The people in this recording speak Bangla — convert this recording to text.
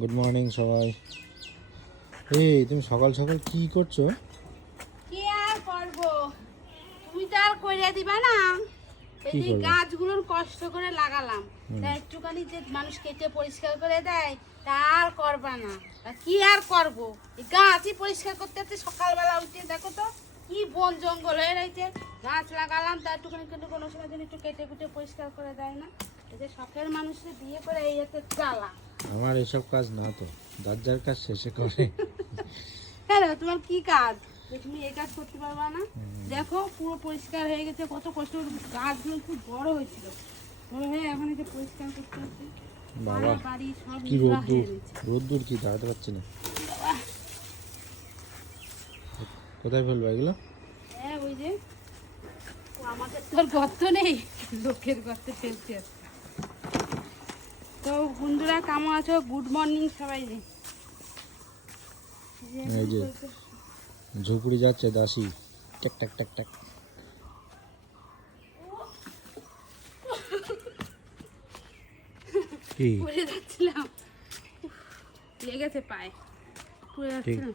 গুড মর্নিং সবাই। এই তুমি সকাল সকাল কি করছো? কি আর করব, তুমি তো আর কইরা দিবা না। এই যে গাছগুলোর কষ্ট করে লাগালাম, তা একটুখানি যে মানুষ কেটে পরিষ্কার করে দেয় তা আর করবা না। তা কি আর করব, এই গাছই পরিষ্কার করতে করতে সকালবেলা উঠে দেখো তো কি বন জঙ্গল হয়ে রয়েছে। গাছ লাগালাম তা একটুখানি কিন্তু কোনো সময় যেন একটু কেটে কুটে পরিষ্কার করে দেয় না। এই যে শখের মানুষের বিয়ে করে এই হচ্ছে জ্বালা। আমার এসব কাজ না তো, যার কাজ শেষে করে। হ্যাঁ, তোমার কি কাজ যে তুমি এই কাজ করতে পারবা না? দেখো পুরো পরিষ্কার হয়ে গেছে, কত কষ্ট করে গাছগুলো খুব বড় হয়েছিল, বড় হয়ে এখন এই যে পরিষ্কার করতে হচ্ছে। বাবা বাড়ি সব কি নোংরা হয়ে রোদ্দুর, রয়েছে। রোদ্দুর কি দাঁড়াতে পারছি না। কোথায় ফেলবো এগুলো? হ্যাঁ, ওই যে আমাদের তো আর গর্ত নেই, লোকের গর্তে ফেলছে। তো বন্ধুরা কেমন আছো? গুড মর্নিং সবাই। এই যে ঝুপড়ি যাচ্ছে দাসী, টাক টাক টাক টাক। কি পড়ে যাচ্ছিলাম, লেগেছে পায়ে, পড়ে যাচ্ছিলাম।